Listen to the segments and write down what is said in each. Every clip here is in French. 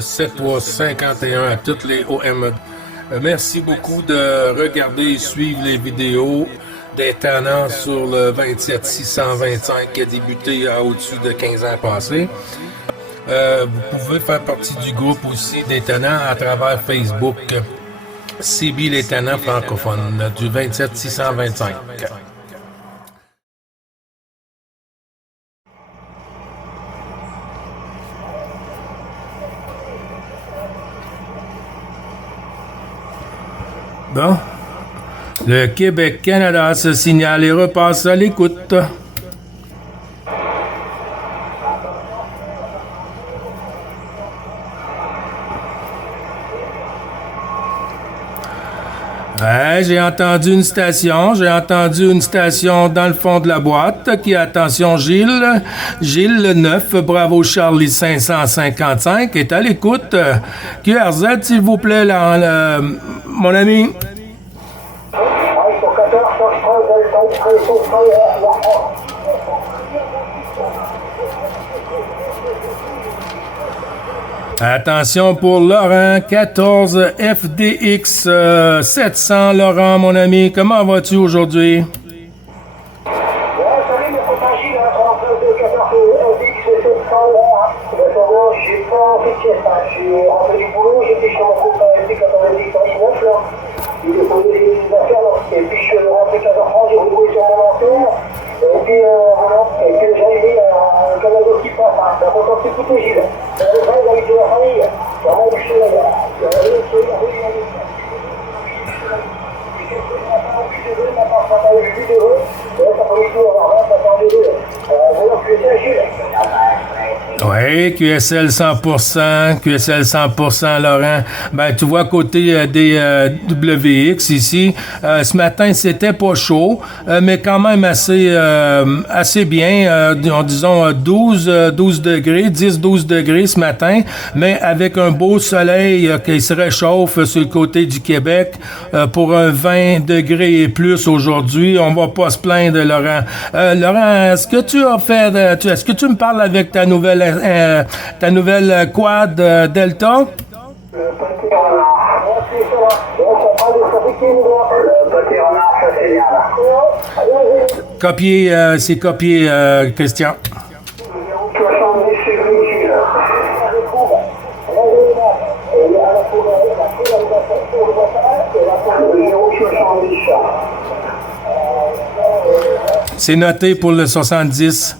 7351 à toutes les OM. Merci beaucoup de regarder et suivre les vidéos des tenants sur le 27625 qui a débuté au-dessus de 15 ans passés. Vous pouvez faire partie du groupe aussi des tenants à travers Facebook. CB les tenants francophones du 27625. Bon, le Québec-Canada se signale et repasse à l'écoute. Ouais, j'ai entendu une station dans le fond de la boîte qui, attention Gilles le 9, Bravo Charlie 555 est à l'écoute. QRZ s'il vous plaît, là, mon ami. Attention pour Laurent, 14 FDX 700. Laurent, mon ami, comment vas-tu aujourd'hui? Oui, QSL 100%, Laurent. Ben, tu vois, côté des WX ici, ce matin, c'était pas chaud, mais quand même assez bien, disons 12 degrés, 10-12 degrés ce matin, mais avec un beau soleil qui se réchauffe sur le côté du Québec pour un 20 degrés et plus aujourd'hui. On va pas se plaindre, Laurent. Laurent, est-ce que tu as fait, est-ce que tu me parles avec ta nouvelle quad Delta? C'est copié, Christian. C'est noté pour le 70.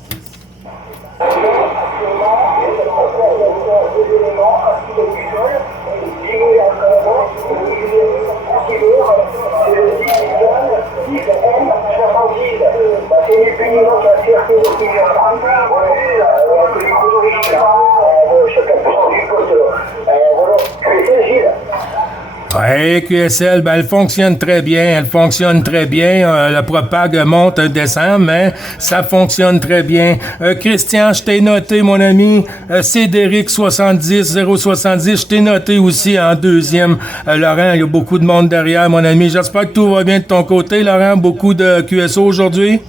Oui, QSL, ben, elle fonctionne très bien. Le propag monte, descend, mais ça fonctionne très bien. Christian, je t'ai noté, mon ami. Cédric 070, je t'ai noté aussi en deuxième. Laurent, il y a beaucoup de monde derrière, mon ami. J'espère que tout va bien de ton côté, Laurent. Beaucoup de QSO aujourd'hui.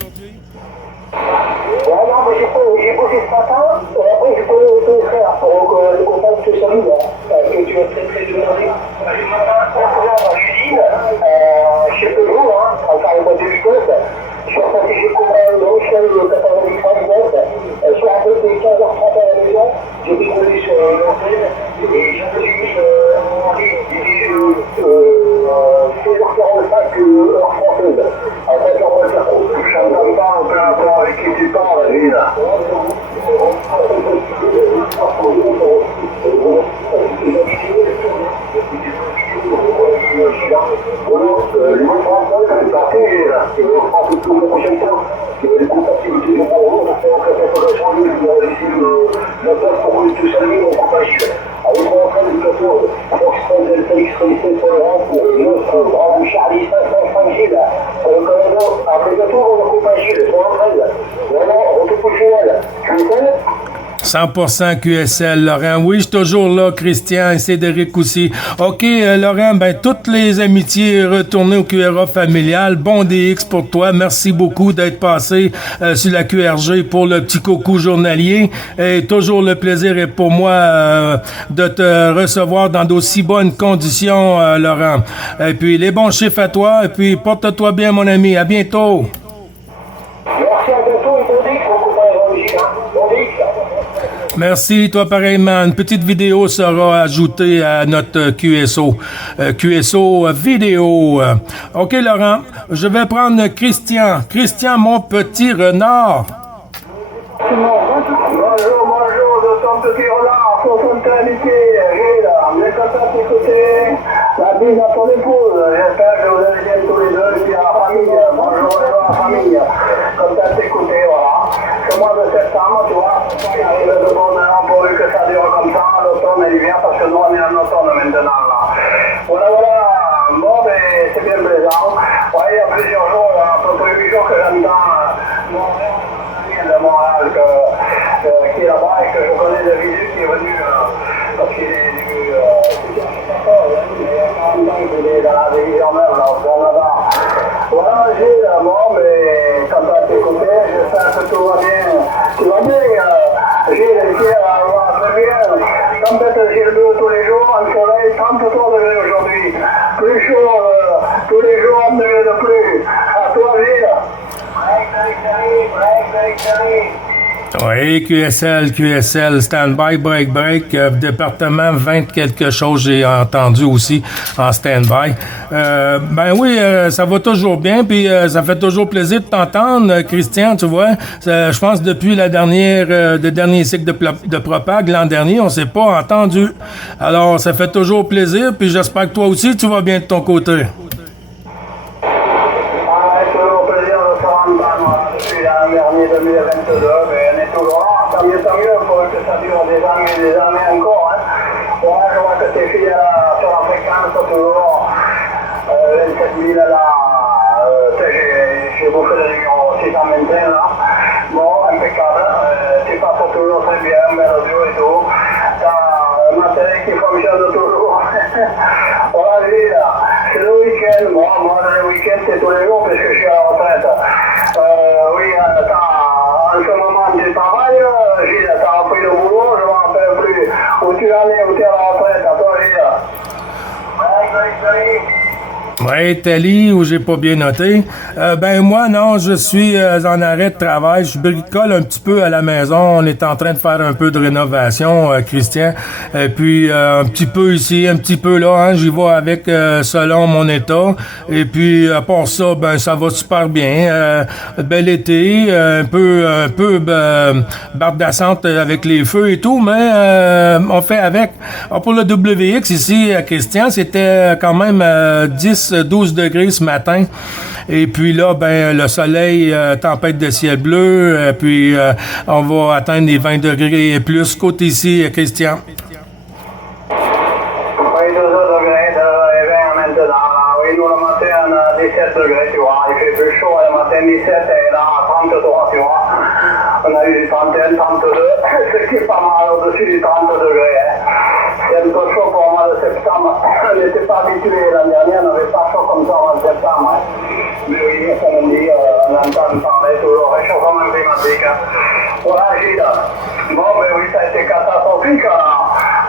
100% QSL, Laurent. Oui, je suis toujours là, Christian et Cédric aussi. OK, Laurent, ben toutes les amitiés retournées au QRA familial. Bon DX pour toi. Merci beaucoup d'être passé sur la QRG pour le petit coucou journalier. Et toujours le plaisir est pour moi de te recevoir dans d'aussi bonnes conditions, Laurent. Et puis, les bons chiffres à toi. Et puis, porte-toi bien, mon ami. À bientôt. Merci, à bientôt. Et bon DX, bon DX. Merci, toi pareillement. Une petite vidéo sera ajoutée à notre QSO. QSO vidéo. OK, Laurent, je vais prendre Christian. Christian, mon petit renard. Bonjour, de ton petit renard, pour ton amitié, Gilles, on est content de t'écouter. La bise à ton épouse, j'espère que vous allez bien tous les deux, et puis à la famille, bonjour à la famille, content de t'écouter, voilà. Ce mois de septembre, tu vois, il arrive de bonheur, pourvu que ça dure comme ça, l'automne et l'hiver, parce que nous on est en automne maintenant, là. Voilà, bon, mais c'est bien plaisant. Ouais, il y a plusieurs jours, à peu près 8 jours que j'entends de Montréal qui est là-bas et que je connais de visu qui est venu parce qu'il est du il est dans la division même là au Canada. Voilà Gilles, bon mais quand tu as écouté, j'espère que tout va bien. Tu vas bien Gilles, ici va très bien. Tempête Gilles bleu tous les jours, un soleil, 33 degrés aujourd'hui. Plus chaud tous les jours, 1 degré de plus. À toi Gilles. Oui, QSL, stand-by, break, département 20 quelque chose, j'ai entendu aussi en stand-by. Ben oui, ça va toujours bien, puis ça fait toujours plaisir de t'entendre, Christian, tu vois. Je pense depuis le dernier cycle de Propag l'an dernier, on s'est pas entendu. Alors, ça fait toujours plaisir, puis j'espère que toi aussi, tu vas bien de ton côté. Depuis l'an dernier 2022, mais on est toujours là, tant mieux, pour que ça dure des années encore. Hein. Moi, je vois que tes filles sur la fréquence, toujours 27 000 là, j'ai bouffé le numéro 621 là. Bon, impeccable, tu passes toujours très bien, bel audio et tout. T'as ma télé qui fonctionne toujours. Voilà, Gilles, c'est le week-end, moi le week-end c'est tous les jours parce que je suis à la retraite. Oui, en ce moment tu travailles, Gilles, t'as repris le boulot, je ne me rappelle plus où tu en es, où tu es à la retraite, à toi Gilles. Oui, Tali, où j'ai pas bien noté. Ben moi, non, je suis en arrêt de travail. Je bricole un petit peu à la maison. On est en train de faire un peu de rénovation, Christian. Et puis, un petit peu ici, un petit peu là. Hein, j'y vais avec selon mon état. Et puis, à part ça, ben ça va super bien. Bel été, un peu bardassante avec les feux et tout, mais on fait avec. Alors, pour le WX ici, Christian, c'était quand même 10-12 degrés ce matin. Et puis là, ben le soleil, tempête de ciel bleu, puis on va atteindre les 20 degrés et plus. Côté ici, Christian. 22 degrés et 20 maintenant. Oui, nous le matin, on a 17 degrés, tu vois. Il fait plus chaud le matin, 17 et là, 33, tu vois. On a eu du 31, 32, ce qui est pas mal au-dessus du 30 degrés. Hein. C'est un peu chaud pour le mois de septembre. On n'était pas habitué l'an dernier, on n'avait pas chaud comme ça en septembre. Hein. Mais oui, comme on dit, on entend parler toujours réchauffement climatique. Hein. Voilà, Gilles. Bon, ben oui, ça a été catastrophique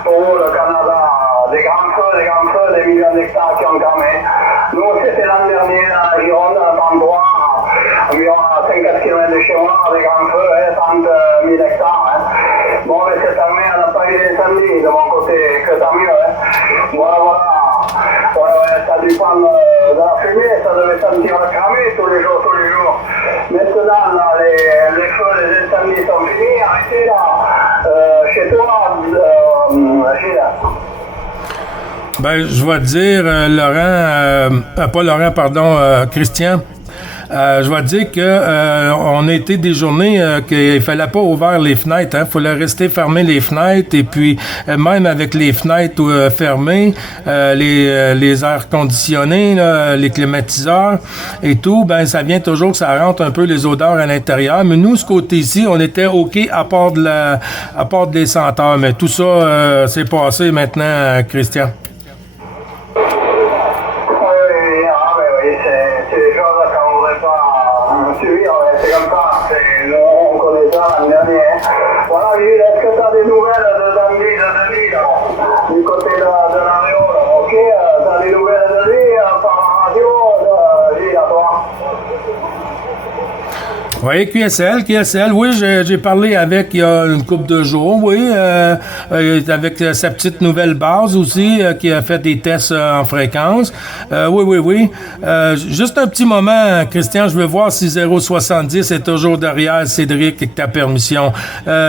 pour le Canada. Des grands feux, des millions d'hectares qui ont camé. Nous, c'était l'an dernier à Gironde, à 33, environ à 50 km de chez moi, des grands feux, 30 000 hectares. Hein. Bon, mais cette année, on n'a pas eu d'incendie de mon côté, que tant mieux. Hein. Voilà. Ouais, ça dépend de la fumée, ça devait sentir cramer tous les jours. Maintenant, là, les feux, les incendies sont finis, arrêtez là. Chez toi, Gilles. Ben, je vais te dire, Laurent, pas Laurent, pardon, Christian. je vais te dire que on a été des journées qu'il fallait pas ouvrir les fenêtres, hein, fallait rester fermer les fenêtres et puis même avec les fenêtres fermées, les airs conditionnés, là, les climatiseurs et tout, ben ça vient toujours que ça rentre un peu les odeurs à l'intérieur. Mais nous, ce côté-ci, on était OK à part des senteurs. Mais tout ça, c'est passé maintenant, Christian. C'est comme ça, on connaît ça l'année dernière. Voilà, Gilles, est-ce que tu as des nouvelles de Denis, là, du côté de l'avion, là, ok? Tu as des nouvelles de lui par la radio, Gilles, à toi? Oui, QSL, oui, j'ai parlé avec il y a une couple de jours, oui, avec sa petite nouvelle base aussi, qui a fait des tests en fréquence. Oui. Juste un petit moment, Christian, je veux voir si 070 est toujours derrière Cédric avec ta permission.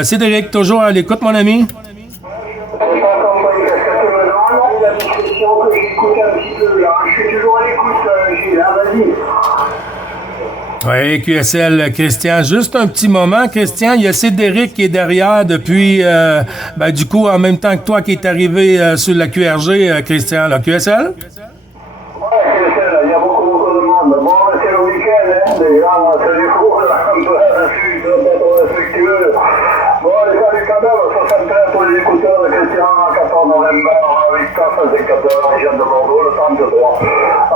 Cédric, toujours à l'écoute, mon ami? J'ai pas compris, est-ce que tu me demandes la discussion que j'écoute un petit peu, là? Je suis toujours à l'écoute, Gilles, vas-y. Oui, QSL, Christian. Juste un petit moment, Christian. Il y a Cédric qui est derrière depuis, du coup, en même temps que toi qui est arrivé sur la QRG, Christian. Là, QSL? Oui, QSL, il y a beaucoup de monde. Bon, c'est le week-end, hein. Les gens se découvrent un peu là-dessus, peut-être respectueux. Bon, les gars du cadavre, 73 pour les écouteurs de Christian, 14 novembre, Victor, 54, région de Bordeaux, le 33.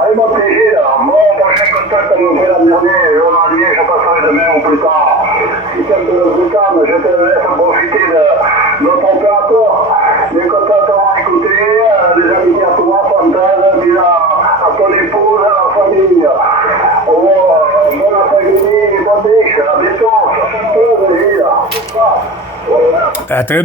Allez, mon PG, là. Mon prochain contact, on fait la dernière, journalier, je passerai demain ou plus tard. Si c'est un peu plus calme, je te laisse profiter de notre opérateur. Les contacts ont écouté, les amis à toi, Fantal, à ton épouse, à la famille. Bonne après-midi, bonne biche, à bientôt, 73, Gilles. À très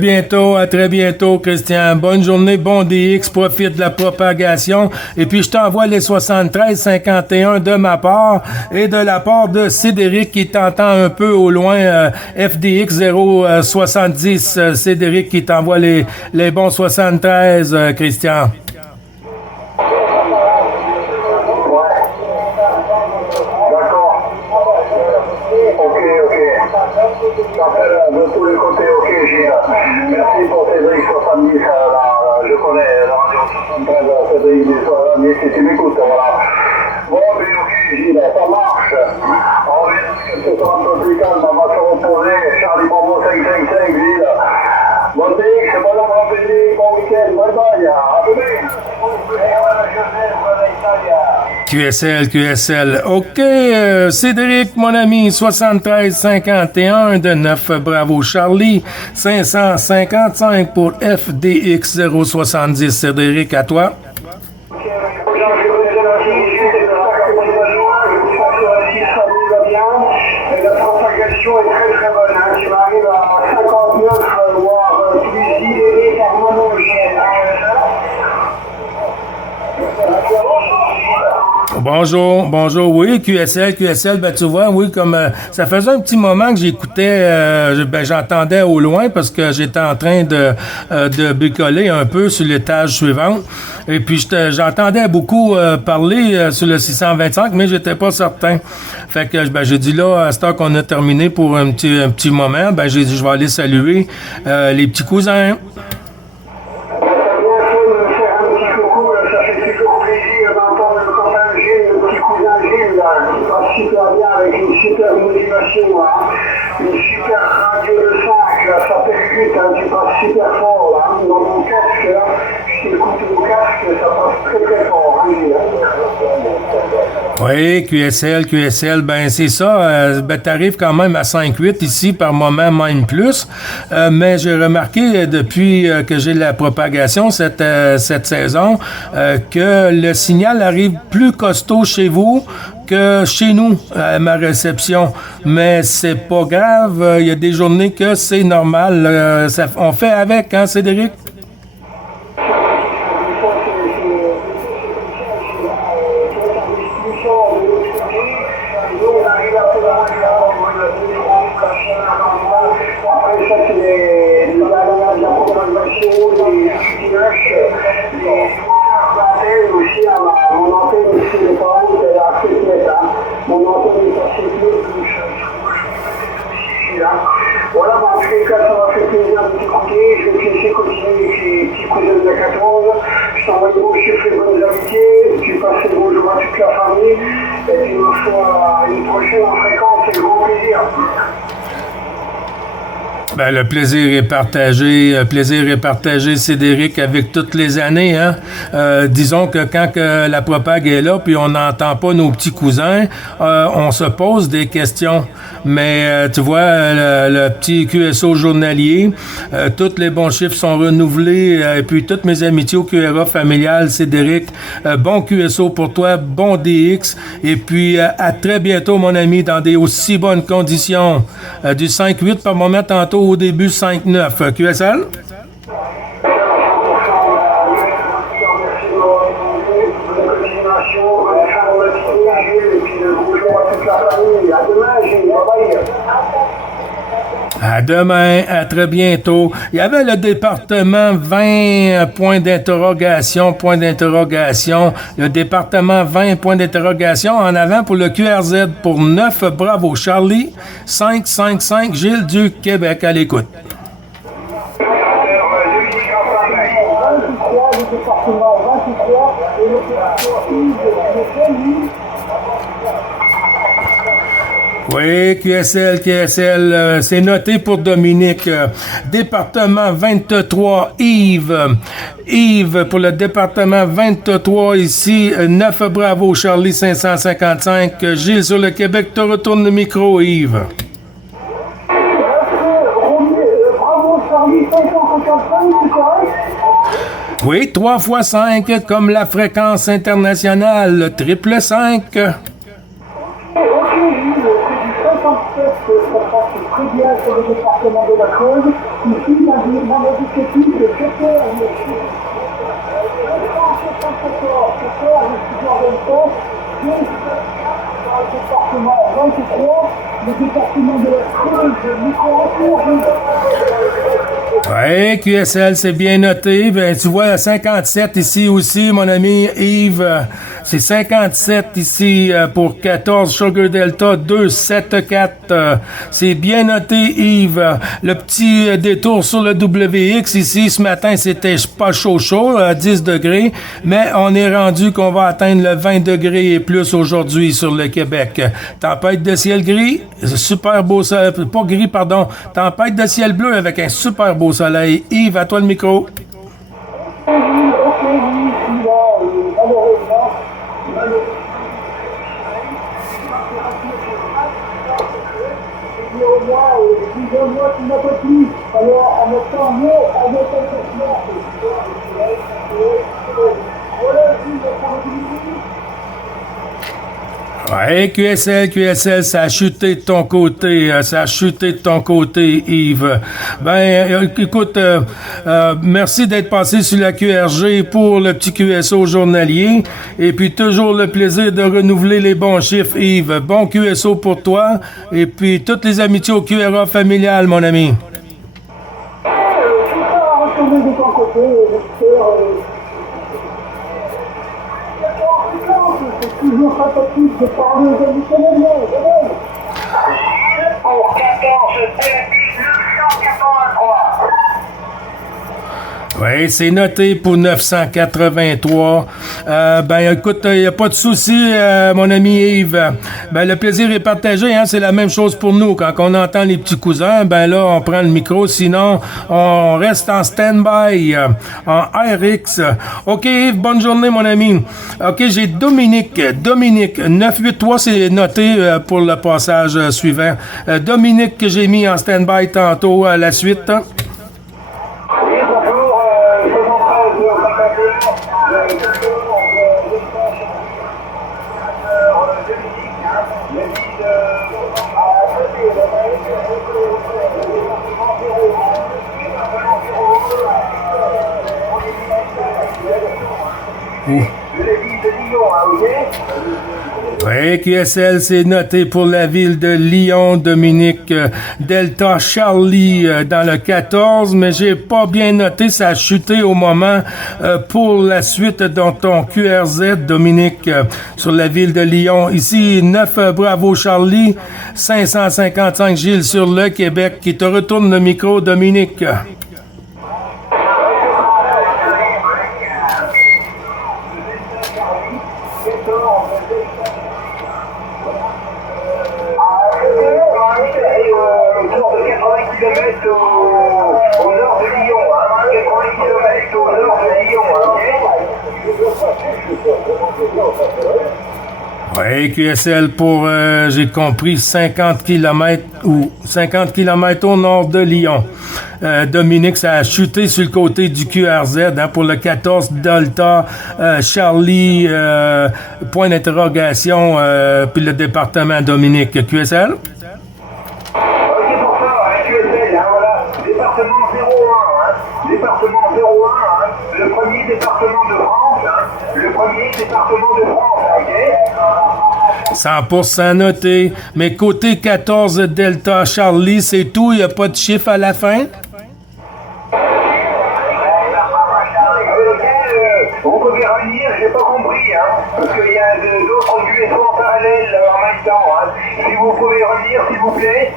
bientôt, Christian. Bonne journée, bon DX, profite de la propagation. Et puis, je t'envoie les 73-51 de ma part et de la part de Cédric qui t'entend un peu au loin, FDX 070. Cédric qui t'envoie les bons 73, Christian. De tous les côtés, ok, Gilles. Merci pour Cédric 70, je connais la radio 73, Cédric 70, si tu m'écoutes, voilà. Bon, mais ok, Gilles, ça marche. On vient que ce soit un peu plus calme, on va se reposer. Charlie Bobo 555, Gilles. Bon DX, bon après-midi, bon week-end, bye bye, à demain. QSL. OK, Cédric, mon ami, 73-51 de 9, bravo. Charlie, 555 pour FDX 070. Cédric, à toi. La propagation est très très bonne. Hein. Tu m'arrives à 59, voire plus idées par moment. Bonjour, oui, QSL, ben tu vois, oui, comme ça faisait un petit moment que j'écoutais, j'entendais au loin parce que j'étais en train de bricoler un peu sur l'étage suivant, et puis j'entendais beaucoup parler sur le 625, mais j'étais pas certain. Fait que j'ai dit là, à cette heure qu'on a terminé pour un petit moment, j'ai dit je vais aller saluer les petits cousins. Super bien avec une super motivation, hein. Une super radio de 5, ça percute, hein. Tu passes super fort là, dans mon casque, là. Je t'écoute au casque, ça passe très très fort, hein. Oui, QSL, ben c'est ça, t'arrives quand même à 5-8 ici par moment, même plus, mais j'ai remarqué depuis que j'ai la propagation cette saison que le signal arrive plus costaud chez vous que chez nous, à ma réception. Mais c'est pas grave, il y a des journées que c'est normal, on fait avec, hein, Cédric? Mon antenne ici, les parents, c'est assez net, hein. Mon antenne toute la famille. Et puis, on se voit une prochaine fréquence, c'est grand plaisir. Ben, le plaisir est partagé, Cédric, avec toutes les années, hein. Disons que quand que la propague est là, puis on n'entend pas nos petits cousins, on se pose des questions. Mais tu vois, le petit QSO journalier, tous les bons chiffres sont renouvelés, et puis toutes mes amitiés au QRA familial, Cédric, bon QSO pour toi, bon DX, et puis à très bientôt, mon ami, dans des aussi bonnes conditions. Du 5-8 par moment, tantôt au début 5-9. QSL? À demain, à très bientôt. Il y avait le département 20 points d'interrogation. Le département 20 points d'interrogation en avant pour le QRZ pour 9. Bravo, Charlie. 5-5-5, Gilles du Québec à l'écoute. Oui, QSL, c'est noté pour Dominique. Département 23, Yves, pour le département 23, ici, 9, bravo, Charlie 555. Gilles sur le Québec, te retourne le micro, Yves. Bravo, Charlie 555, c'est correct? Oui, 3 x 5, comme la fréquence internationale, le triple 5. Ok, Gilles, c'est du 57, ça passe très bien sur le département de la Creuse. Ici, mon objectif est 7h, le département 23, le département de la Creuse, Oui, QSL, c'est bien noté. Ben, tu vois, 57 ici aussi, mon ami Yves. C'est 57 ici pour 14 Sugar Delta 274. C'est bien noté, Yves. Le petit détour sur le WX ici, ce matin, c'était pas chaud, à 10 degrés, mais on est rendu qu'on va atteindre le 20 degrés et plus aujourd'hui sur le Québec. Tempête de ciel gris, super beau soleil, pas gris, pardon, tempête de ciel bleu avec un super beau soleil. Yves, à toi le micro. Ouais, QSL, ça a chuté de ton côté, Yves. Ben, écoute, merci d'être passé sur la QRG pour le petit QSO journalier, et puis toujours le plaisir de renouveler les bons chiffres, Yves. Bon QSO pour toi, et puis toutes les amitiés au QRA familial, mon ami. C'est toujours sympathique de parler aux amis canadiens. Pour 14, TNT 983. Oui, c'est noté pour 983. Ben, écoute, il n'y a pas de souci, mon ami Yves. Ben, le plaisir est partagé, hein, c'est la même chose pour nous. Quand on entend les petits cousins, ben là, on prend le micro, sinon, on reste en stand-by, en RX. OK, Yves, bonne journée, mon ami. OK, j'ai Dominique, 983, c'est noté pour le passage suivant. Dominique, que j'ai mis en stand-by tantôt à la suite. Oui, QSL, c'est noté pour la ville de Lyon, Dominique. Delta Charlie dans le 14, mais j'ai pas bien noté, ça a chuté au moment pour la suite dans ton QRZ, Dominique, sur la ville de Lyon. Ici, 9, bravo Charlie, 555 Gilles sur le Québec, qui te retourne le micro, Dominique. Oui, QSL pour, j'ai compris, 50 km ou 50 km au nord de Lyon. Dominique, ça a chuté sur le côté du QRZ hein, pour le 14 Delta Charlie, point d'interrogation, puis le département Dominique. QSL? Ok pour ça, QSL, hein, voilà. Département 01, hein. Département 01, hein. Le premier département de France, hein. Le premier département de France, ok? 100% noté. Mais côté 14 Delta Charlie, c'est tout? Il n'y a pas de chiffre à la fin? Vous pouvez revenir, j'ai pas compris, hein, parce qu'il y a d'autres USO en parallèle en même temps. Hein. Si vous pouvez revenir, s'il vous plaît.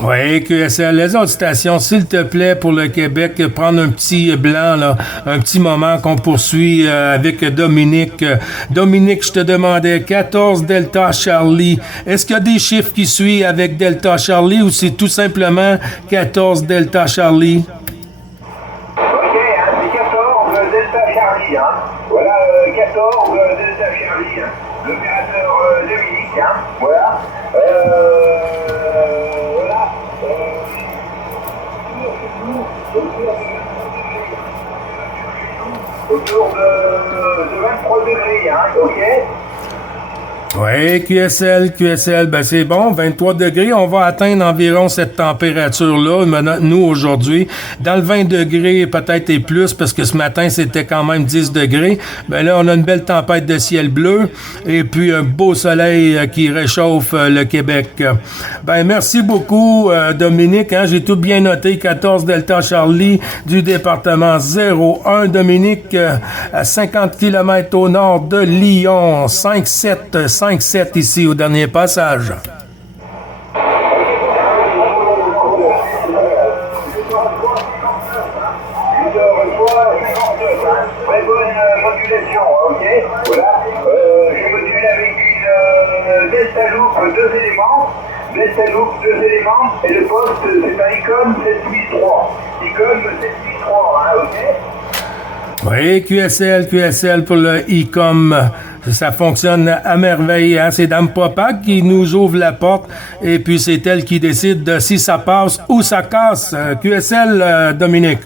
Oui, QSL, les autres stations, s'il te plaît, pour le Québec, prendre un petit blanc, là, un petit moment qu'on poursuit avec Dominique. Dominique, je te demandais 14 Delta Charlie. Est-ce qu'il y a des chiffres qui suivent avec Delta Charlie ou c'est tout simplement 14 Delta Charlie? Ok, hein, c'est 14 Delta Charlie. Hein. Voilà, 14 Delta Charlie. Hein. L'opérateur Dominique. Hein. Voilà. Voilà. Autour de 23 degrés, hein, ok? Oui, QSL, ben c'est bon, 23 degrés, on va atteindre environ cette température-là, nous, aujourd'hui. Dans le 20 degrés, peut-être et plus, parce que ce matin, c'était quand même 10 degrés. Ben là, on a une belle tempête de ciel bleu, et puis un beau soleil qui réchauffe le Québec. Ben, merci beaucoup, Dominique, hein, j'ai tout bien noté, 14 Delta Charlie du département 01. Dominique, à 50 km au nord de Lyon, 5-7 ici au dernier passage. Très bonne modulation, ok? Voilà. Je module avec une Delta Loop 2 éléments. Delta Loop 2 éléments. Et le poste, c'est un ICOM 7003. ICOM 7003, hein, ok? Oui, QSL pour le e-com. Ça fonctionne à merveille. Hein? C'est Dame Popac qui nous ouvre la porte et puis c'est elle qui décide de si ça passe ou ça casse. QSL, Dominique.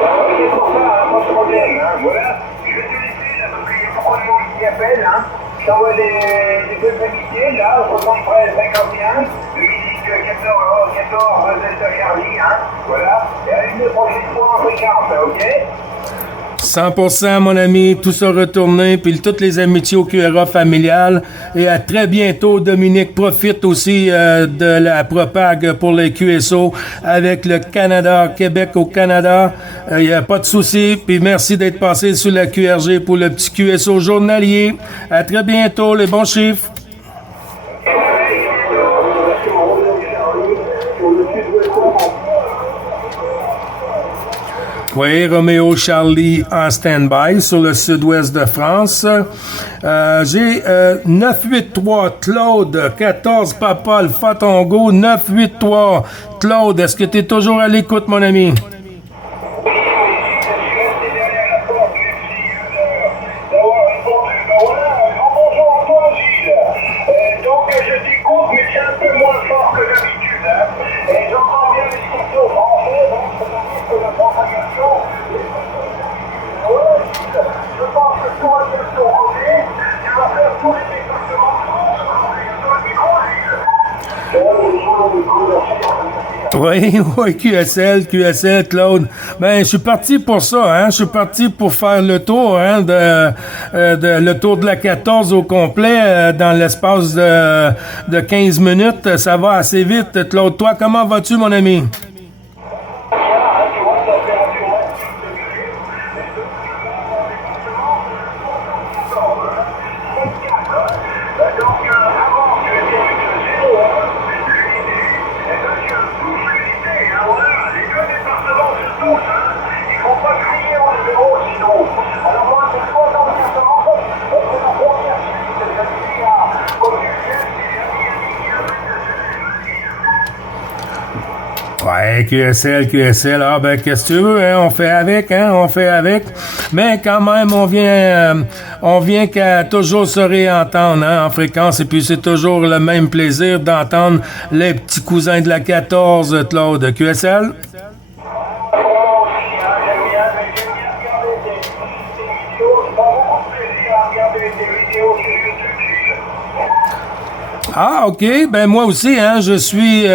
Ok, pour ça, hein, pas de problème. Hein, voilà. Je vais te laisser, là, parce qu'il y a beaucoup de monde qui appelle. Hein. Je t'envoie les deux amitiés, là, 73 51, de musique 14 Delta Charlie. Hein. Voilà. Et à une prochaine fois en fréquence, ok? 100%, mon ami, tout ça retourné, puis toutes les amitiés au QRA familial. Et à très bientôt, Dominique. Profite aussi de la propague pour les QSO avec le Canada, Québec au Canada. Il n'y a pas de souci. Puis merci d'être passé sur la QRG pour le petit QSO journalier. À très bientôt, les bons chiffres. Oui, Roméo Charlie en stand-by sur le sud-ouest de France. J'ai 983 Claude, 14 Papa Alpha Tongo, 983 Claude. Est-ce que tu es toujours à l'écoute, mon ami? Oui, QSL, Claude. Ben, je suis parti pour ça, hein. Je suis parti pour faire le tour, hein, le tour de la 14 au complet, dans l'espace de 15 minutes. Ça va assez vite, Claude. Toi, comment vas-tu, mon ami? QSL, ah ben qu'est-ce que tu veux, hein, on fait avec, mais quand même on vient qu'à toujours se réentendre, hein, en fréquence, et puis c'est toujours le même plaisir d'entendre les petits cousins de la 14, Claude. QSL? Ah, OK. Ben moi aussi, hein, je suis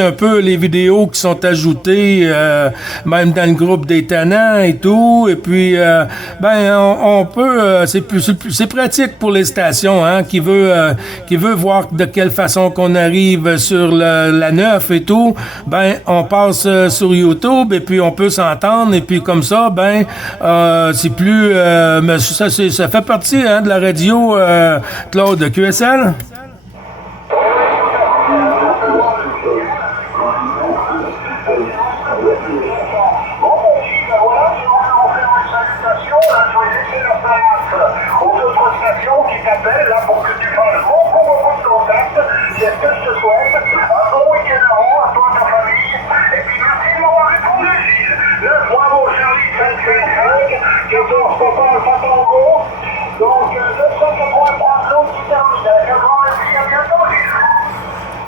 un peu les vidéos qui sont ajoutées, même dans le groupe des tannants et tout. Et puis, ben on peut, c'est pratique pour les stations, hein, qui veut voir de quelle façon qu'on arrive sur la 9 et tout. Ben on passe sur YouTube et puis on peut s'entendre et puis comme ça, ben c'est plus, ça fait partie, hein, de la radio, Claude. QSL.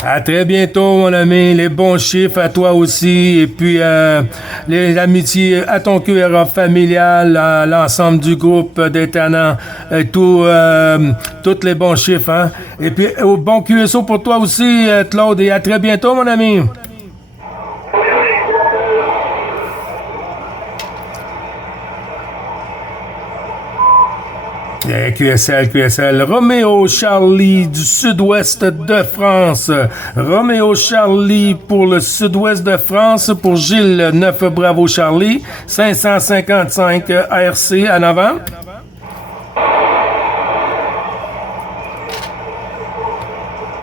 À très bientôt, mon ami. Les bons chiffres à toi aussi. Et puis, les amitiés à ton QRA familial, à l'ensemble du groupe des tannants, et tous les bons chiffres, hein. Et puis, au bon QSO pour toi aussi, Claude. Et à très bientôt, mon ami. QSL. Roméo Charlie du sud-ouest de France. Roméo Charlie pour le sud-ouest de France, pour Gilles 9 Bravo Charlie, 555 ARC en avant.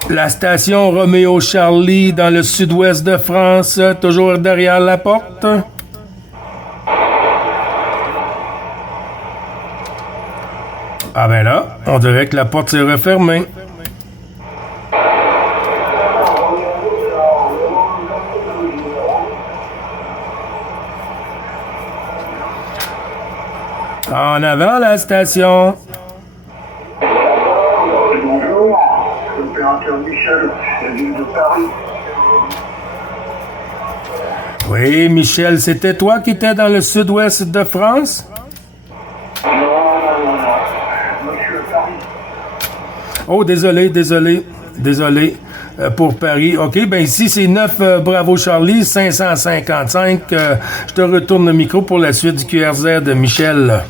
La station Roméo Charlie dans le sud-ouest de France, toujours derrière la porte. Ah ben là, on dirait que la porte s'est refermée. En avant la station. Bonjour, l'opérateur Michel, la ville de Paris. Oui, Michel, c'était toi qui étais dans le sud-ouest de France? Oh, désolé. Pour Paris. OK, ben ici, c'est 9 Bravo Charlie, 555. Je te retourne le micro pour la suite du QRZ de Michel.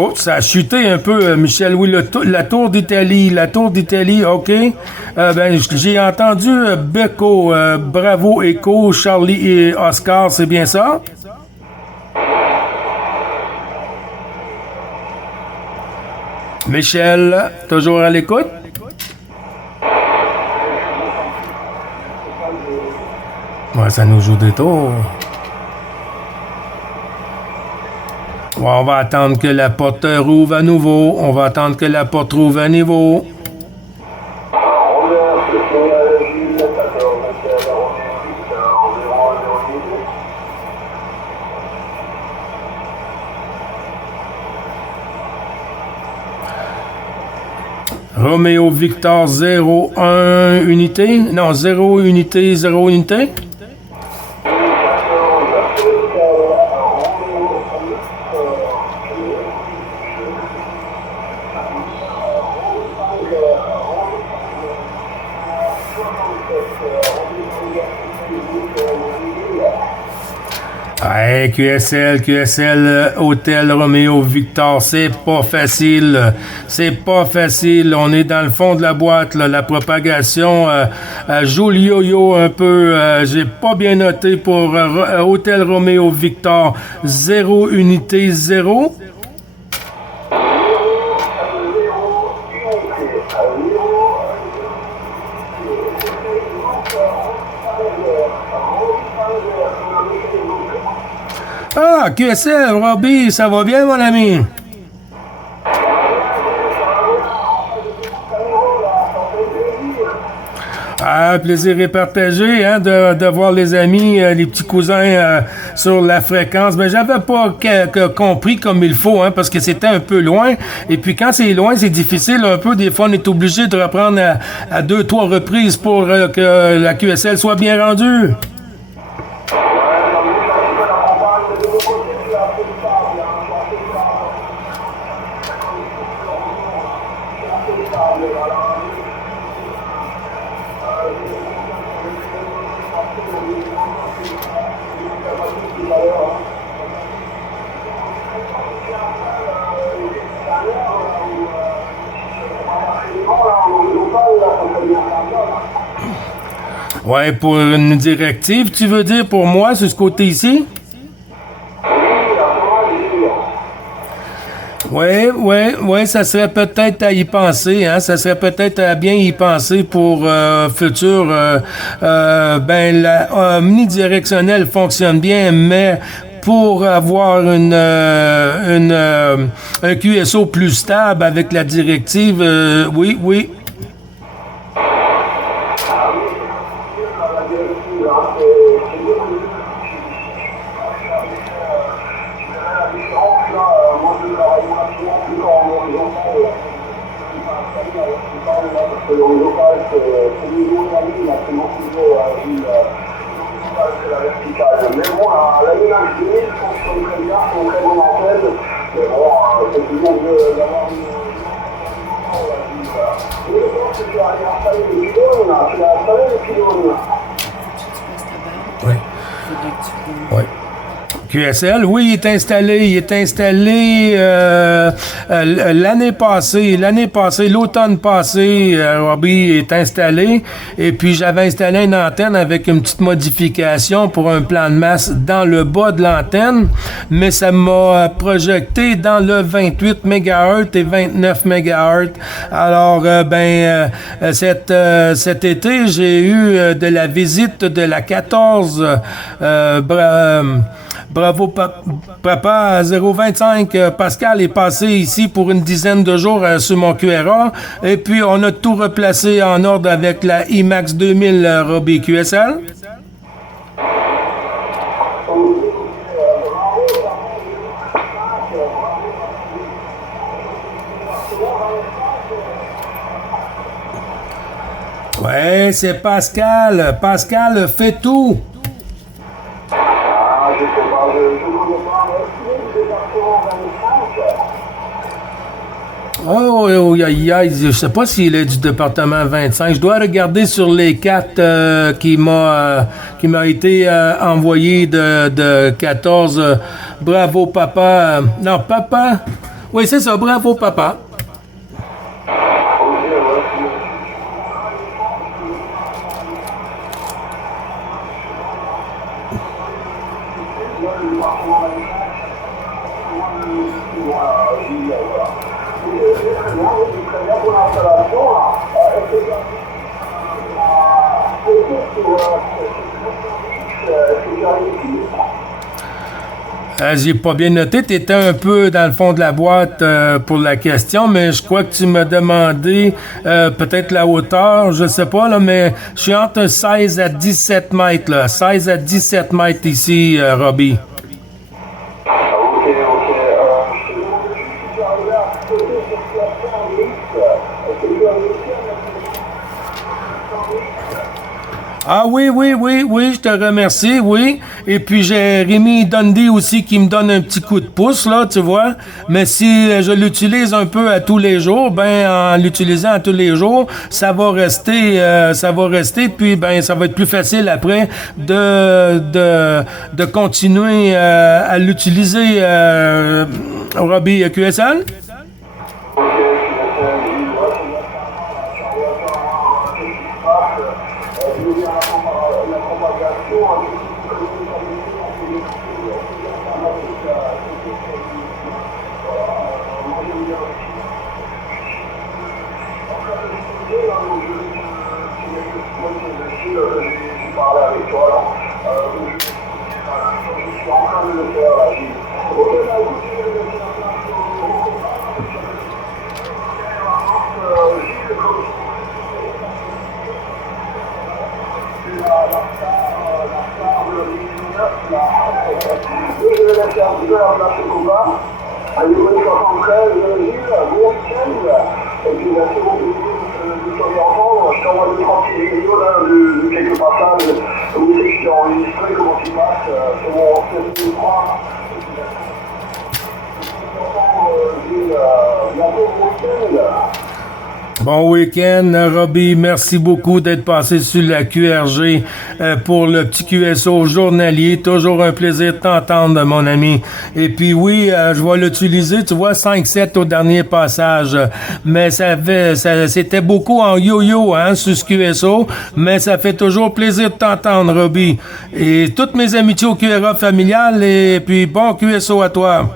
Oh, ça a chuté un peu, Michel. Oui, la Tour d'Italie. OK. Ben, j'ai entendu Beko, Bravo, Echo, Charlie et Oscar, c'est bien ça? Michel, toujours à l'écoute? Ouais, ça nous joue des tours. Ouais, on va attendre que la porte rouvre à nouveau. Roméo Victor 01 unité? Non, 0 unité, 0 unité? Hey, QSL, Hôtel Roméo Victor, c'est pas facile. On est dans le fond de la boîte, là. La propagation joue le yo-yo un peu. J'ai pas bien noté pour Hôtel Roméo Victor, 0 unité 0. Ah, QSL, Robbie, ça va bien, mon ami? Ah, plaisir est partagé, hein, de voir les amis, les petits cousins sur la fréquence. Mais j'avais pas compris comme il faut, hein, parce que c'était un peu loin. Et puis quand c'est loin, c'est difficile un peu. Des fois, on est obligé de reprendre à deux, trois reprises pour que la QSL soit bien rendue. Ouais, pour une directive, tu veux dire pour moi, sur ce côté ici? Ouais, ça serait peut-être à y penser, hein, ça serait peut-être à bien y penser pour futur. Ben, la omnidirectionnelle fonctionne bien, mais pour avoir un QSO plus stable avec la directive, oui. Mais bon, la ménage 2000 fonctionne très bien, c'est une très bonne antenne. Mais bon, c'est toujours mieux d'avoir une. Et je pense que tu as installé le pylône, là. Tu as installé le pylône. Oui. Oui. QSL, oui, il est installé l'année passée, l'automne passé, Robbie est installé, et puis j'avais installé une antenne avec une petite modification pour un plan de masse dans le bas de l'antenne, mais ça m'a projeté dans le 28 MHz et 29 MHz. Alors, cet été, j'ai eu de la visite de la 14 Bravo Papa 025. Pascal est passé ici pour une dizaine de jours sur mon QRA. Et puis, on a tout replacé en ordre avec la IMAX 2000 Robbie QSL. Ouais, c'est Pascal. Pascal fait tout. Je sais pas, je connais pas. Oh, je sais pas s'il est du département 25. Je dois regarder sur les 4 qui m'a été envoyé de 14. Bravo Papa. Non, Papa. Oui, c'est ça, Bravo Papa. J'ai pas bien noté, tu étais un peu dans le fond de la boîte pour la question, mais je crois que tu m'as demandé peut-être la hauteur, je sais pas, là, mais je suis entre 16 à 17 mètres, là. 16 à 17 mètres ici, Robbie. Ah oui, je te remercie, oui. Et puis j'ai Rémi Dundee aussi qui me donne un petit coup de pouce, là, tu vois. Mais si je l'utilise un peu à tous les jours, ben en l'utilisant à tous les jours, ça va rester, puis ben ça va être plus facile après de continuer à l'utiliser, Robbie QSL. suis en train de le faire là, Gilles. Ok, bah écoute, Gilles, comme la star de l'univers, là. Je vais laisser un petit peu la place au combat. Allez, oui, 73, Gilles, bon week-end. Et puis, merci beaucoup de te réentendre. Je t'envoie 2-3 petites vidéos là, de quelques passages où c'est que je t'ai enregistré, comment tu passes sur mon 7.3. Gilles, bientôt bon week-end. Bon week-end, Robbie. Merci beaucoup d'être passé sur la QRG pour le petit QSO journalier. Toujours un plaisir de t'entendre, mon ami. Et puis oui, je vais l'utiliser. Tu vois, 5-7 au dernier passage. Mais c'était beaucoup en yo-yo, hein, sur ce QSO. Mais ça fait toujours plaisir de t'entendre, Robbie. Et toutes mes amitiés au QRA familial. Et puis bon QSO à toi.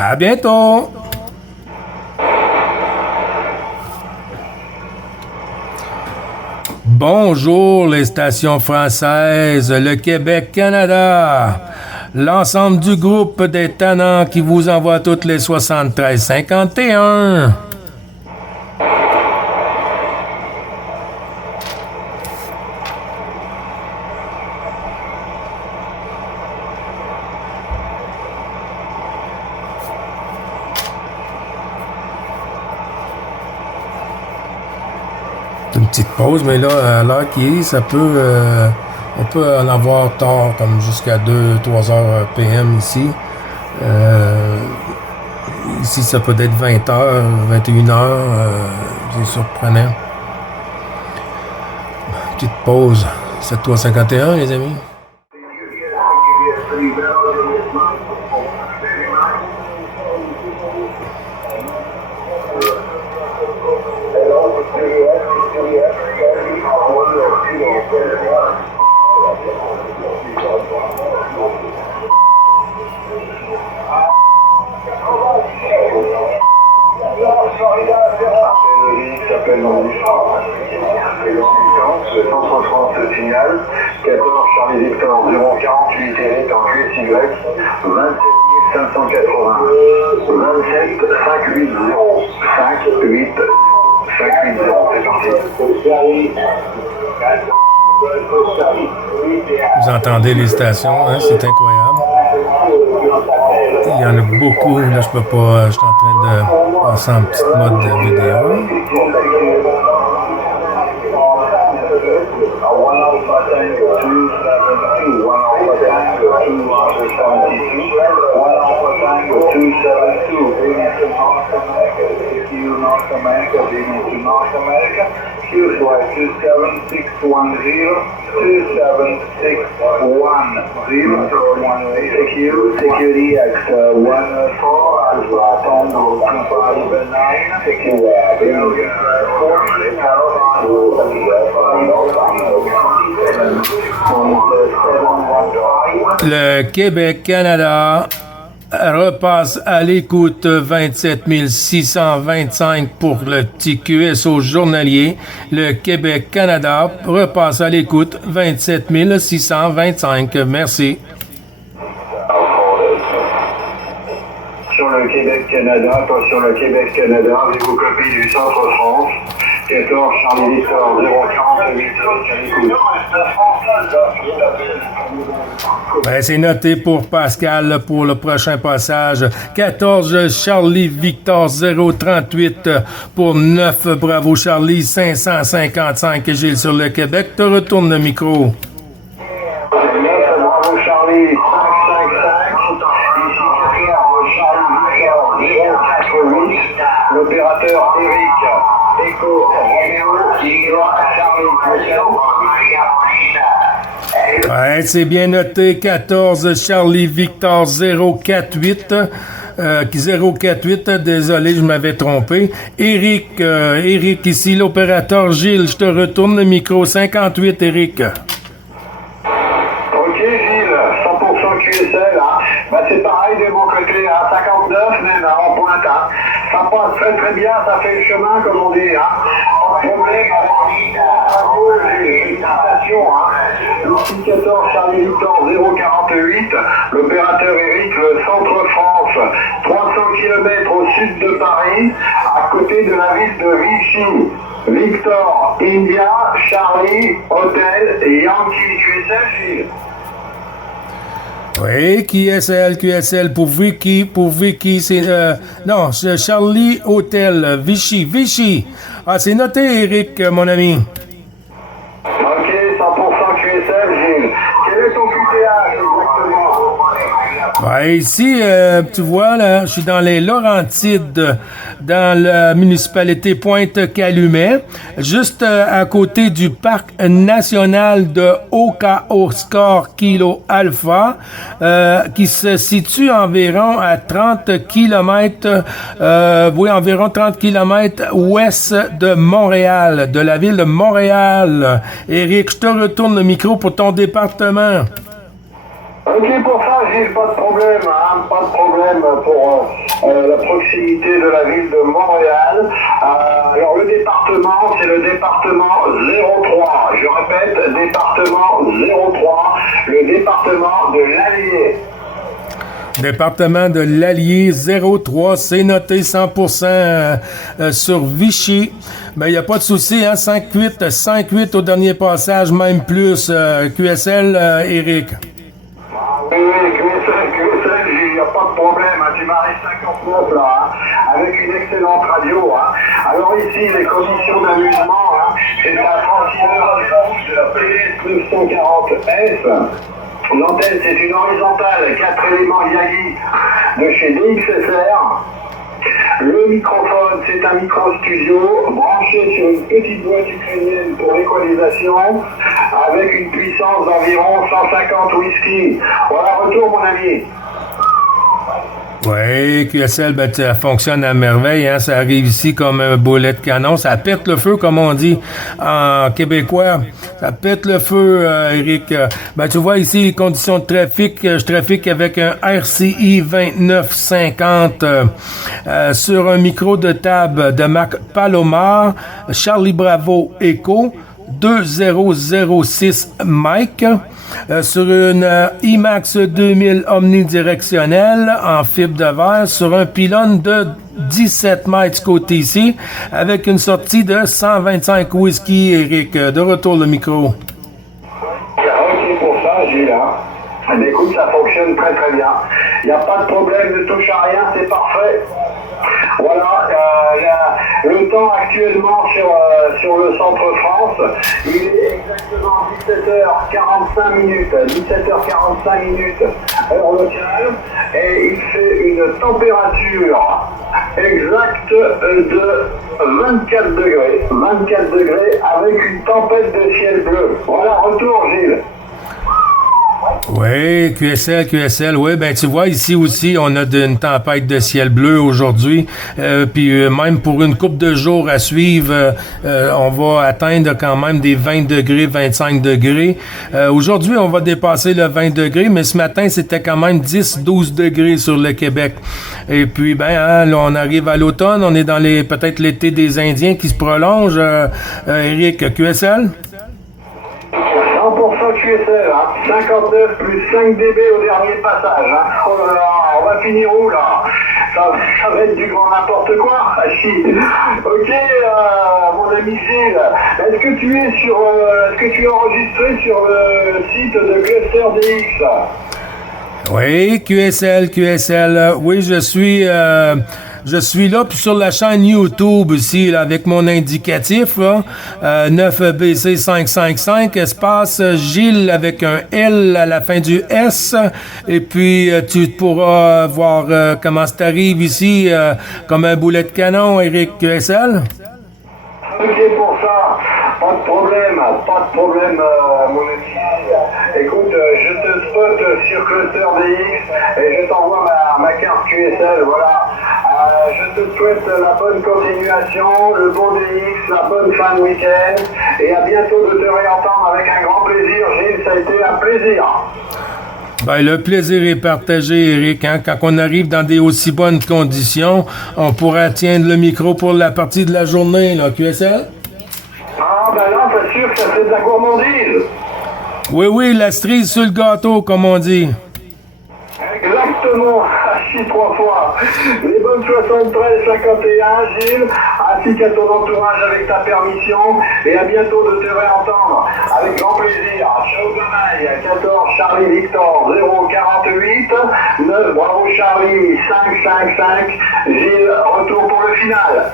À bientôt! Bonjour les stations françaises, le Québec-Canada, l'ensemble du groupe des tannants qui vous envoie toutes les 73-51. Une petite pause, mais là, à l'heure qui est, ça peut, on peut en avoir tard, comme jusqu'à 2-3 heures PM ici. Ici, ça peut être 20 heures, 21 heures, c'est surprenant. Petite pause, 7h51, les amis. J'appelle dans le le centre France signal 14 Charlie Victor 048 Eric en QSY 27 580 27 580 58 580. C'est parti. Vous entendez les stations, hein? C'est incroyable. Il y en a beaucoup. Là, je peux pas. Je suis en train de passer en petite mode de vidéo. Security at 14 Alpha Tango 259 Le Québec-Canada repasse à l'écoute 27 625 pour le petit QSO journalier. Le Québec-Canada repasse à l'écoute 27 625. Merci. Sur le Québec-Canada, pas sur le Québec-Canada, avez-vous copie du Centre-France 14 Charlie Victor 048 à l'écoute. Ben, c'est noté pour Pascal pour le prochain passage. 14 Charlie Victor 038 pour 9 Bravo Charlie 555 Gilles sur le Québec. Te retourne le micro. Bravo Charlie 555 ici l'opérateur Eric Echo Romeo Charlie. Ouais, c'est bien noté. 14 Charlie Victor 048. 048, désolé, je m'avais trompé. Eric ici, l'opérateur Gilles, je te retourne le micro. 58, Eric. Ok, Gilles, 100% QSL, hein. Ben, c'est pareil de mon côté, hein. 59 très très bien, ça fait le chemin comme on dit. Hein. Pas de problème avec les félicitations. Hein. Le 14 Charlie Victor 048, l'opérateur Eric, le Centre France, 300 km au sud de Paris, à côté de la ville de Vichy. Victor, India, Charlie, Hotel, Yankee, QSL, Oui, QSL pour Vicky, c'est... non, c'est Charlie Hotel, Vichy. Ah, c'est noté, Eric, mon ami. Ok, 100% QSL, Gilles. Quel est ton QTH exactement? Ouais, ici, tu vois, là, je suis dans les Laurentides, dans la municipalité Pointe-Calumet, juste à côté du parc national de Haut-Oscar Kilo Alpha, qui se situe environ à 30 km, environ 30 km ouest de Montréal, de la ville de Montréal. Éric, je te retourne le micro pour ton département. Ok, pour ça, Gilles, pas de problème, hein, pas de problème pour la proximité de la ville de Montréal. Alors, le département, c'est le département 03. Je répète, département 03, le département de l'Allier. Département de l'Allier 03, c'est noté 100% sur Vichy. Ben, il n'y a pas de souci, hein, 5-8 au dernier passage, même plus. QSL, Éric. Oui, QSL, il n'y a pas de problème, hein, tu m'arrives 59 là, hein, avec une excellente radio. Hein. Alors ici, les conditions d'amusement, hein, c'est la 36 de la PS 940S. L'antenne, c'est une horizontale, 4 éléments Yagi de chez DXSR. Le microphone, c'est un micro studio branché sur une petite boîte ukrainienne pour l'équalisation avec une puissance d'environ 150 whisky. Voilà, retour mon ami. Oui, QSL, ben, ça fonctionne à merveille, hein, ça arrive ici comme un boulet de canon, ça pète le feu, comme on dit en québécois, ça pète le feu, Éric. Ben, tu vois ici les conditions de trafic, je trafique avec un RCI 2950 sur un micro de table de marque Palomar, Charlie Bravo Echo, 2006 Mike, sur une IMAX 2000 omnidirectionnelle en fibre de verre sur un pylône de 17 mètres côté ici avec une sortie de 125 whisky. Éric, de retour le micro. Ok pour ça, Gilles. Hein. Mais écoute, ça fonctionne très très bien. Il n'y a pas de problème, ne touche à rien, c'est parfait. Voilà, le temps actuellement sur le centre France, il est exactement 17h45 minutes, 17h45 minutes heure locale, et il fait une température exacte de 24 degrés avec une tempête de ciel bleu. Voilà, retour Gilles. Oui, QSL, oui, ben tu vois, ici aussi, on a une tempête de ciel bleu aujourd'hui, puis même pour une couple de jours à suivre, on va atteindre quand même des 20 degrés, 25 degrés. Aujourd'hui, on va dépasser le 20 degrés, mais ce matin, c'était quand même 10-12 degrés sur le Québec. Et puis, ben, hein, là, on arrive à l'automne, on est dans peut-être l'été des Indiens qui se prolonge. Éric, QSL? 100% QSL, hein. 59 plus 5 dB au dernier passage. Hein. Oh là là, on va finir où là? Ça va être du grand n'importe quoi. Ok, mon ami Gilles, est-ce que tu es enregistré sur le site de Cluster DX? Oui, QSL. Oui, je suis là puis sur la chaîne YouTube aussi là, avec mon indicatif là, 9BC555 espace Gilles avec un L à la fin du S et puis tu pourras voir comment ça t'arrive ici comme un boulet de canon, Éric QSL. Ok pour ça, pas de problème mon ami. Écoute, je te spot sur Cluster DX et je t'envoie ma carte QSL, voilà. Je te souhaite la bonne continuation, le bon DX, la bonne fin de week-end et à bientôt de te réentendre avec un grand plaisir. Gilles, ça a été un plaisir. Ben, le plaisir est partagé, Éric. Hein? Quand on arrive dans des aussi bonnes conditions, on pourra tiendre le micro pour la partie de la journée, là, QSL? Ah, ben là, c'est sûr que ça fait de la gourmandise. Oui, la cerise sur le gâteau, comme on dit. Exactement, assis 3 fois. Les bonnes 73-51, Gilles, ainsi qu'à ton entourage avec ta permission, et à bientôt de te réentendre. Avec grand plaisir. Chauvenaille, 14, Charlie Victor, 048, 9, Bravo Charlie, 555, Gilles, retour pour le final.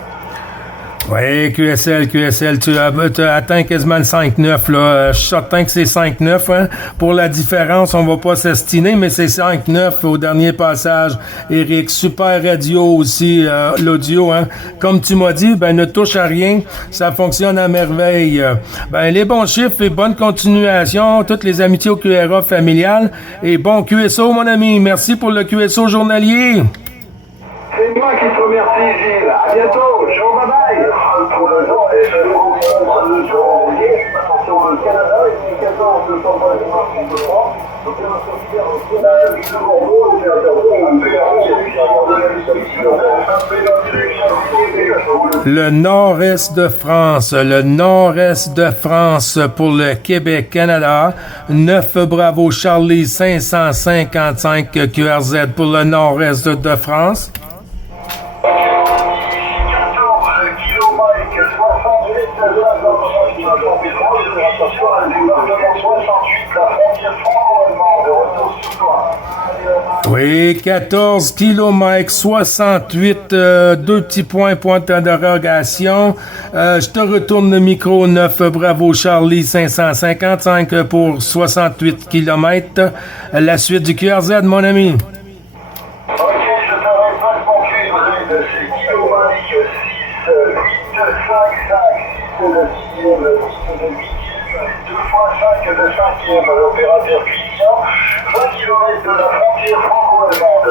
Oui, QSL, tu as atteint quasiment le 5-9, là. Je suis certain que c'est 5-9, hein. Pour la différence, on va pas s'estiner, mais c'est 5-9 au dernier passage. Éric, super radio aussi, l'audio, hein. Comme tu m'as dit, ben, ne touche à rien. Ça fonctionne à merveille. Ben, les bons chiffres et bonne continuation. Toutes les amitiés au QRA familial. Et bon QSO, mon ami. Merci pour le QSO journalier. C'est moi qui te remercie, Gilles. À bientôt. Ciao, bye bye. Pour le jour, et je vous le jour, sur le Canada, et 14 de le nord-est de France pour le Québec-Canada. 9 Bravo Charlie 555 QRZ pour le nord-est de France. Oui, 14 km 68, 2 petits points d'interrogation. Je te retourne le micro, 9 Bravo Charlie 555 pour 68 km. La suite du QRZ, mon ami. De 5e, l'opérateur Christian, 20 km de la frontière franco-allemande.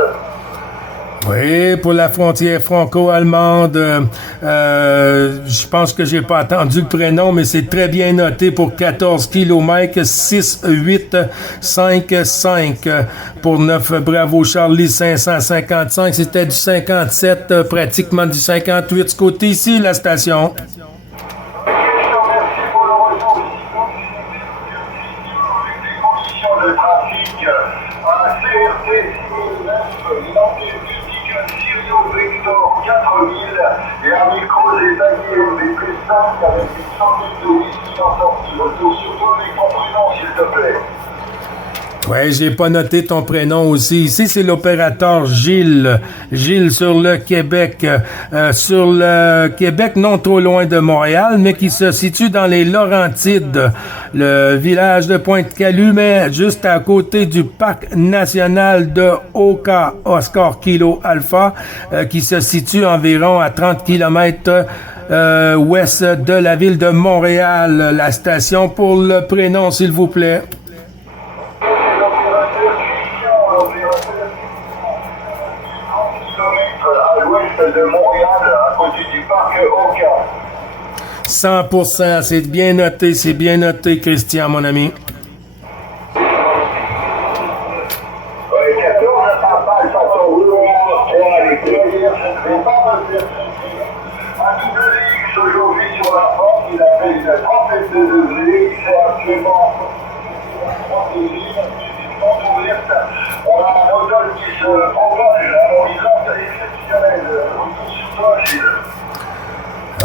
Oui, pour la frontière franco-allemande, je pense que j'ai pas entendu le prénom, mais c'est très bien noté pour 14 km 6 8 5 5 pour 9 Bravo Charlie 555. C'était du 57, pratiquement du 58 ce côté ici, la station. De trafic à CRT 6009, l'enquête critique Sirio Vector 4000 et un micro des AIM plus 5 avec une centaine de whisky en sortie. Retour sur toi avec ton prénom, s'il te plaît. Oui, j'ai pas noté ton prénom aussi. Ici, c'est l'opérateur Gilles. Gilles sur le Québec. Sur le Québec, non trop loin de Montréal, mais qui se situe dans les Laurentides. Le village de Pointe-Calumet, juste à côté du parc national de Oka, Oscar Kilo Alpha, qui se situe environ à 30 km ouest de la ville de Montréal. La station pour le prénom, s'il vous plaît. À l'ouest de Montréal, à côté du parc Oka. 100%, c'est bien noté, Christian, mon ami. Aujourd'hui sur la porte, il a fait une trentaine de degrés, il fait actuellement 30 degrés, on a un automne qui se propage à l'horizon exceptionnel. Retour sur toi, Gilles.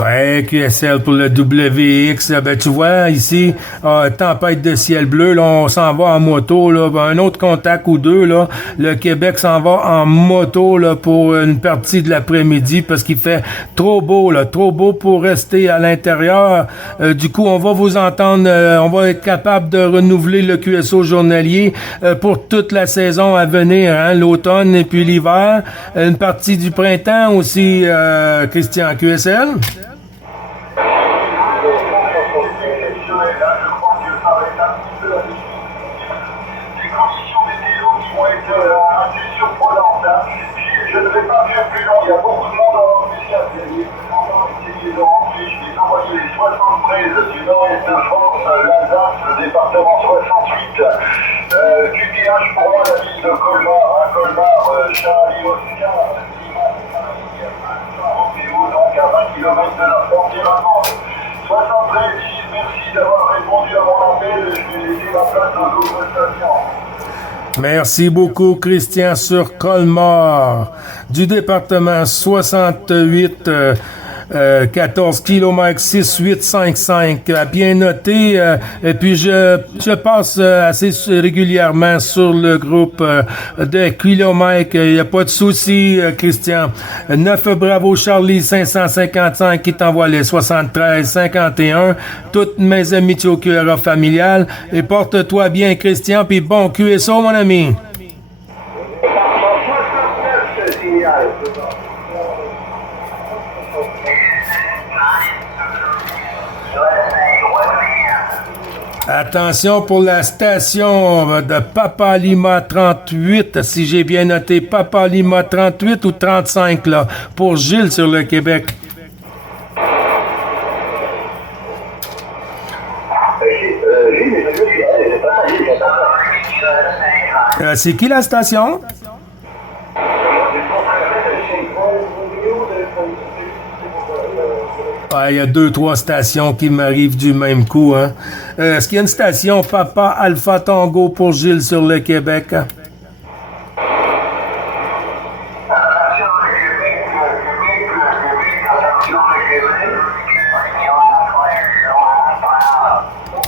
Ouais, QSL pour le WX. Ben, tu vois, ici, tempête de ciel bleu, là, on s'en va en moto, là, un autre contact ou deux, là. Le Québec s'en va en moto, là, pour une partie de l'après-midi parce qu'il fait trop beau, là, trop beau pour rester à l'intérieur. Du coup, on va vous entendre, on va être capable de renouveler le QSO journalier pour toute la saison à venir, hein, l'automne et puis l'hiver. Une partie du printemps aussi, Christian, QSL. Je ne vais pas faire plus long, il y a beaucoup de monde en plus. je vais envoyer les 73 du nord-est de France, l'Alsace, le département 68, QTH pour moi, la ville de Colmar, Charlie Oscar, donc à 20 km de la frontière allemande. 73, merci d'avoir répondu à mon appel, je vais laisser la place aux autres stations. Merci beaucoup, Christian, sur Colmar, du département 68, 14 km 6855, bien noté. Et puis, je passe assez régulièrement sur le groupe de kilomètres. Il n'y a pas de souci, Christian. 9 Bravo Charlie 555 qui t'envoie les 73 51. Toutes mes amitiés au QRA familial. Et porte-toi bien, Christian, puis bon QSO, mon ami. Attention pour la station de Papa Lima 38, si j'ai bien noté, Papa Lima 38 ou 35, là, pour Gilles sur le Québec. C'est qui la station? Ah, il y a 2-3 stations qui m'arrivent du même coup, hein. Est-ce qu'il y a une station Papa Alpha Tango pour Gilles sur le Québec?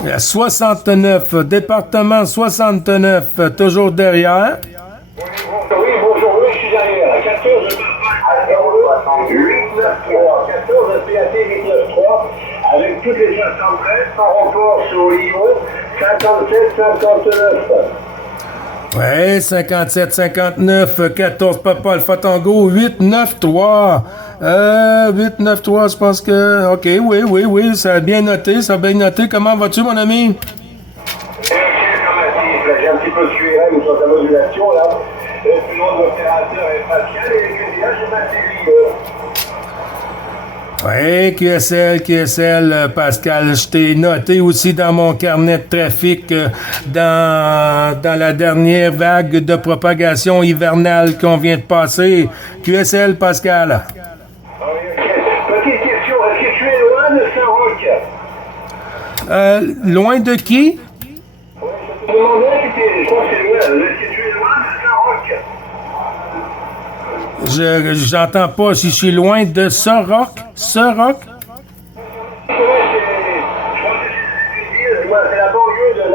Il y a 69, département 69, toujours derrière. Oui, bonjour, oui, je suis derrière. 14 893, 14 PAT 893, avec toutes les 73, par rapport sur Lyon, 57, 59. Ouais, 57, 59, 14, Papa Alpha Tango, 893. 893, je pense que... OK, oui, ça a bien noté, Comment vas-tu, mon ami? J'ai un petit peu de QRM sur ta modulation, là. Et puis l'opérateur est Pascal, et QDH est Mathieu. Oui, QSL, Pascal, je t'ai noté aussi dans mon carnet de trafic dans la dernière vague de propagation hivernale qu'on vient de passer. QSL, Pascal. Petite question, est-ce que tu es loin de Saint-Roch? Loin de qui? Je te demandais, je crois que c'est loin, est-ce que tu es loin de Saint-Roch? J'entends pas si je suis loin de Saint-Roch. C'est la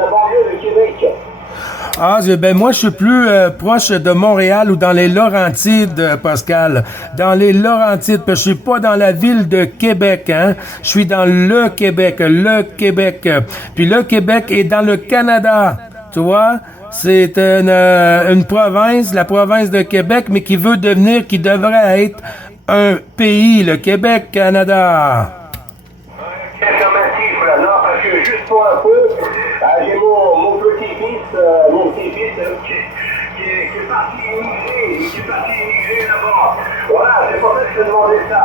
banlieue de Québec. Ah, ben moi, je suis plus proche de Montréal ou dans les Laurentides, Pascal. Dans les Laurentides, parce que je suis pas dans la ville de Québec, hein. Je suis dans le Québec. Puis le Québec est dans le Canada, tu vois. C'est une province, la province de Québec, mais qui devrait être un pays, le Québec, Canada. Affirmatif, là, non, parce que juste pour un peu, j'ai mon petit-fils qui est parti immigrer là-bas. Voilà, c'est pour ça que je te demandais ça.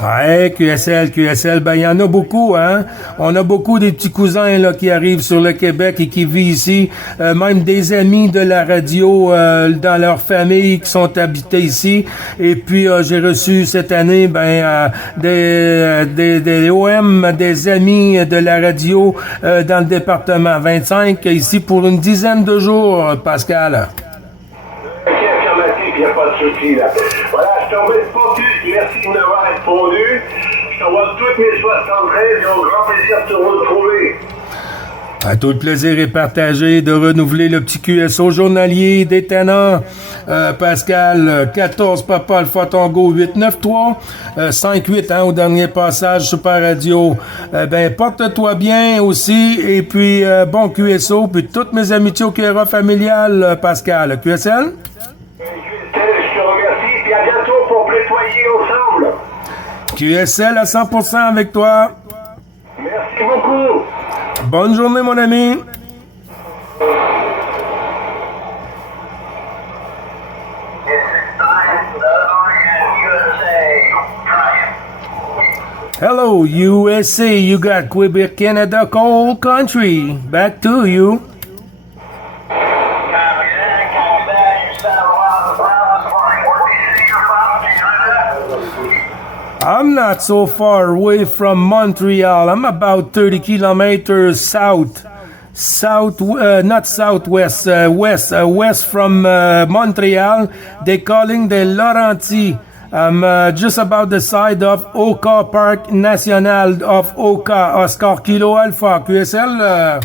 Ouais, QSL, ben il y en a beaucoup, hein. On a beaucoup des petits cousins là qui arrivent sur le Québec et qui vivent ici, même des amis de la radio dans leur famille qui sont habités ici. Et puis j'ai reçu cette année des OM, des amis de la radio dans le département 25 ici pour une dizaine de jours, Pascal. Ok, affirmatif, il n'y a pas de souci là. Voilà, je t'embête pas plus, merci de m'avoir répondu. Je t'envoie toutes mes 73 et au grand plaisir de te retrouver. Tout le plaisir est partagé de renouveler le petit QSO journalier des tenants. Pascal, 14 Papa Alpha Tango 893, 58 au dernier passage Super Radio. Porte-toi bien aussi et puis bon QSO puis toutes mes amitiés au QRA familial, Pascal. QSL? Je te remercie et à bientôt pour plétoyer ensemble. QSL à 100% avec toi. Merci beaucoup. Bonne journée, mon ami. Hello, USA. You got Quebec, Canada, coal country. Back to you. I'm not so far away from Montreal. I'm about 30 kilometers south. Not southwest, west from Montreal. They calling the Laurentides. I'm just about the side of Oka Park National of Oka, Oscar Kilo Alpha, QSL.